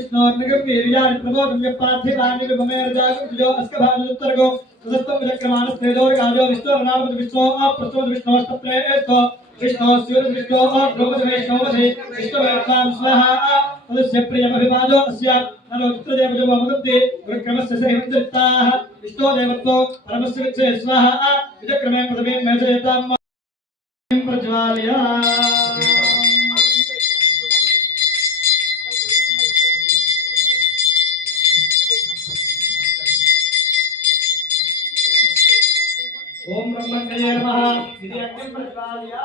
विष्णोर्नगवीर्याणि प्रबोधं पार्थिवानि विभमेर्जागो अस्कभानुत्तरगो विष्णोर्नामद विष्णो अप्रस्तोद विष्णोस्तप्रे एतो, विष्णो स्यूर विष्णो अप्रोमद वैष्णवधे विष्णुवेत्तां स्वाहा तदस्य प्रियमभिवादो अस्य नरोचित्रदेवजो गुरुक्रमस्य सहिमदृत्ताः विष्णो देवत्वो, परमस्य विच्चे स्वाहा विचक्रमे प्रथमे मेधयतां प्रज्वालया। ओम ब्रह्मण्ये नमः इति अग्निं प्रज्वालया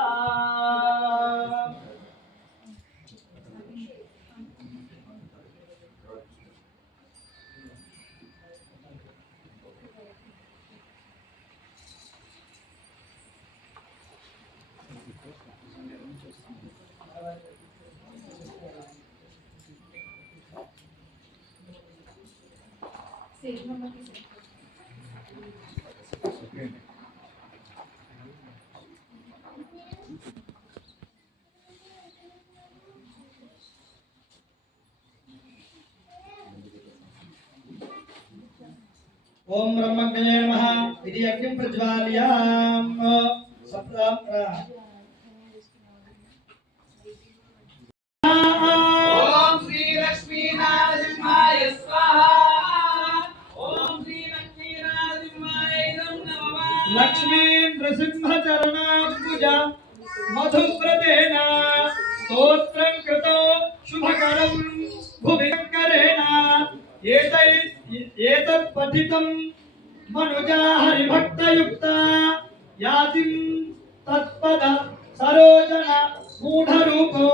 ओम ब्रह्मण्ये नमः इति अग्निं प्रज्वालयाम। ओम श्री लक्ष्मी नरसिंहाय स्वाहा। ओम श्री लक्ष्मी नरसिंहाय नमः। लक्ष्मी नृसिंहचरणाम्बुज मधुव्रतेन स्तोत्रं कृतो शुभकरं भुवि करेण एतत् पठितं मनुजा हरिभक्तयुक्ता यातिं तत्पद सरोजन मूढरूपो।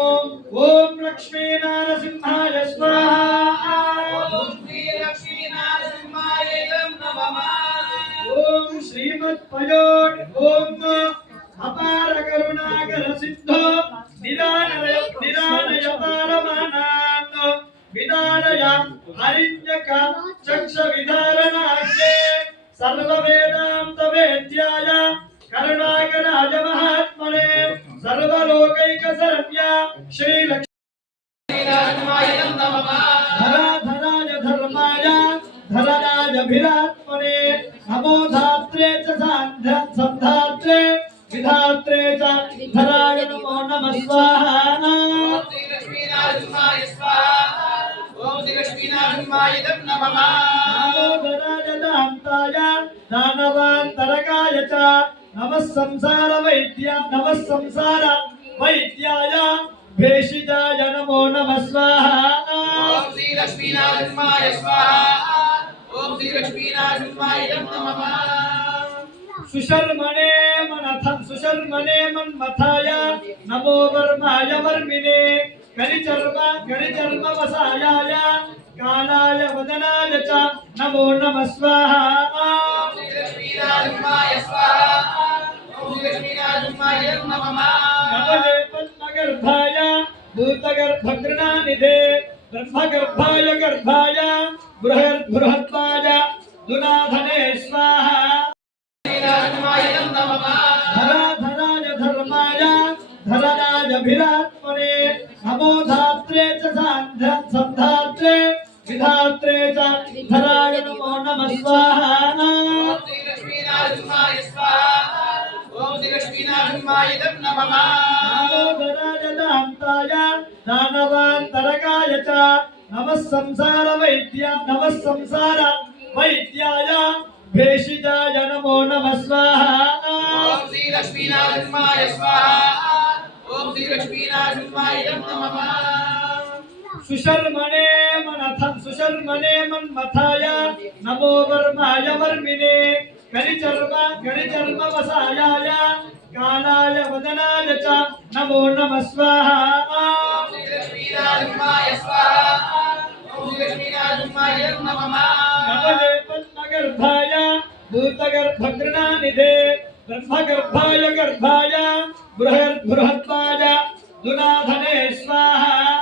ॐ लक्ष्मी नारसिंहाय स्वाहा। ओम श्री लक्ष्मी नरसिंहाय नमः ओम श्रीमत्पयोड ओम अपार करुणाकर सिद्धो निदानय निदानय पारमानात् विदानय हरिण्यक चक्ष विधारणाख्ये सर्ववेदान्त वेद्याय करुणाकराय महात्मने सर्वलोकैक धराधराय धर्माय नमो धात्रे च सन्धात्रे विधात्रे च धराय नमो नमः। स्वाहा। ओम श्री लक्ष्मी स्वाहा। ओम श्री लक्ष्मी नमः दामोदराय दान्ताय दानवान्तरकाय च नमः संसार वैद्य नमः संसार वैद्याय भेषिताय नमो नमः स्वाहा ओम श्री लक्ष्मी नरसिंहाय स्वाहा ओम श्री लक्ष्मी नरसिंहाय नमः सुशर्मणे मनथ सुशर्मणे मन्मथाय नमो वर्माय वर्मिने करिचर्म करिचर्म वसायाय कालाय वदनाय च नमो नमः स्वाहा। श्री स्वाहा ओम श्री लक्ष्मी नमः पद्मगर्भाय भूतगर्भगृणानिधे ब्रह्मगर्भाय गर्भाय बृहद्बृहत्वाय दुनाधने स्वाहा। धराधराय धर्माय, धरणाय नमो धात्रे च सन्धात्रे विधात्रे च धराय नमो नमः स्वाहा। ओम श्री लक्ष्मी नरसिंहाय स्वाहा ओम श्री लक्ष्मी नरसिंहाय नमः दामोदराय दान्ताय दानवान्तरकाय च नमः संसार वैद्य नमः संसार वैद्याय भेषिताय नमो नमः स्वाहा ओम श्री लक्ष्मी नरसिंहाय स्वाहा ओम श्री लक्ष्मी नरसिंहाय नमः सुशर्मणे मनथ सुशर्मणे मन्मथाय नमो वर्माय वसायाय कालाय वदनाय च, नमो नमः स्वाहा। पद्मगर्भाय भूतगर्भगृणानिधे ब्रह्मगर्भाय गर्भाय स्वाहा।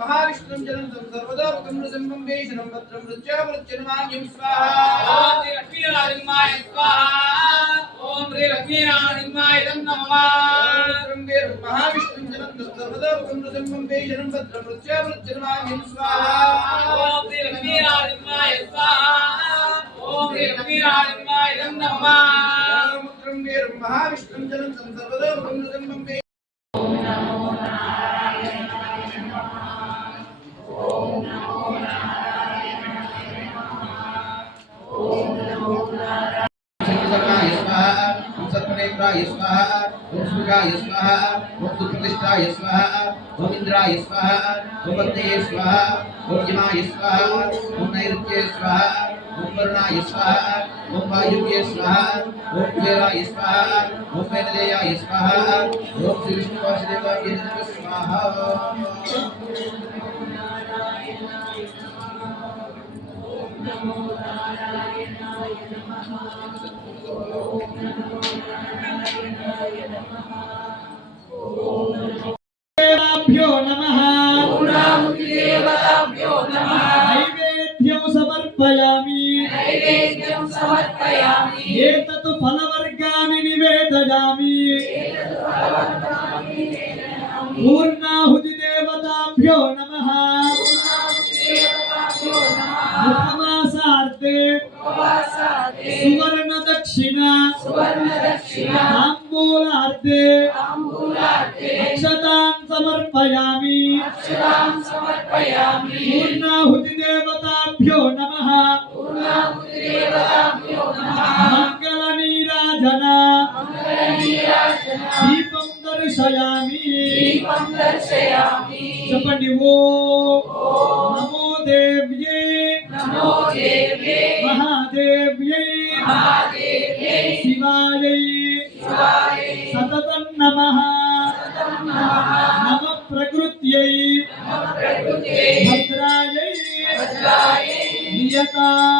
महाविष्णुं जनं सर्वदा मुखमृसम्भं वेशनं पत्रं वृत्यावृत्यनुमान्यं स्वाहा लक्ष्मीनारायणमाय स्वाहा ॐ श्री लक्ष्मीनारायणमाय नमः महाविष्णुं जनं सर्वदा मुखमृसम्भं वेशनं पत्रं वृत्यावृत्यनुमान्यं स्वाहा ॐ श्री लक्ष्मीनारायणमाय स्वाहा ॐ श्री लक्ष्मीनारायणमाय नमः महाविष्णुं जनं सर्वदा मुखमृसम्भं దుర్గాయ స్వహ ఓం సుప్రతిష్టాయ స్వహ ఓం ఇంద్రాయ స్వహ ఓం పత్నయే స్వహ స్వహ ओम करुणाय स्वाहा ओम वायुव्य स्वाहा ओम ज्वराय स्वाहा ओम वेदलयाय स्वाहा ओम श्री विष्णु वासुदेवाय नमः स्वाहा नमो नारायणाय नमः ओम नमो नारायणाय नमः ओम नमो देवाभ्यो नमः गुणामुखि देवाभ्यो नमः नैवेद्यं समर्पयामि नैवेद्यं समर्पयामि। एतत् फलवर्गाणि निवेदयामि। पूर्णाहुति देवताभ्यो नमः। उपवासार्थे। सुवर्ण दक्षिणा ताम्बूलार्थे। अक्षतां समर्पयामि। पूर्णाहुति देवताभ्यो नमः। मंगलनीराजन। दीपं दर्शयामि। चपंडि वो। नमो देव्ये। महादेव देव्ये। महादेव्ये। महादेव्ये। शिवायै। शिवायै। सततं नमः। नमः। प्रकृत्यै भद्रायै। नियता।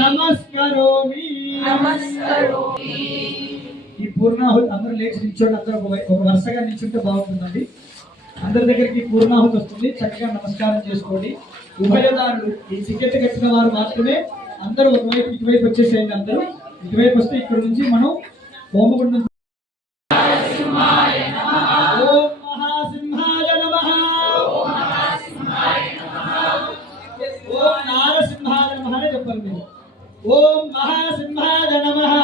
నమస్కరోమి. నమస్కరోమి. ఈ పూర్ణాహుతి అందరూ లేచి నిల్చోండి. అందరూ ఒక వరుసగా నిల్చుంటే బాగుంటుందండి. అందరి దగ్గరికి పూర్ణాహుతి వస్తుంది. చక్కగా నమస్కారం చేసుకోండి. ఉభయదారులు ఈ టికెట్ కట్టిన వారు మాత్రమే అందరూ ఒకవైపు ఇటువైపు వచ్చేసేయండి అందరూ. ఇటువైపు వస్తే ఇక్కడ నుంచి మనం హోమగుండం ఓం మహాసింహాయ నమః.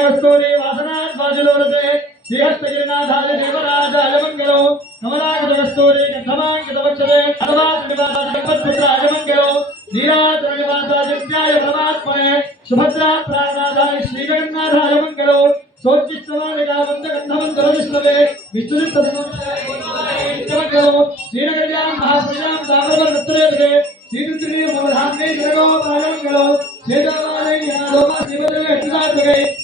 శ్రీనివాసాయ అస్తశ్రీ స్వరగస్తూరి వాసనాద్వాజులవరతే శ్రీహస్తగిరినాథాయ దేవరాజాయ మంగళో కమలాకటకస్తూరి గంధమాంకితవక్షరే హనుమాత్మనివాసాయ మంగళో నీరాజనివాసాయ పరమాత్మనే సుభద్రా ప్రాణనాథాయ శ్రీజగన్నాథాయ మంగళో సోచిష్టమాలిగా వందగంధమంతర విష్ణవే విష్ణుచిత్తమంగళో శ్రీనగర్యాం మహాప్రజాం సామవర్ణత్రేదే శ్రీరుద్రీ మూలధాన్నే జగో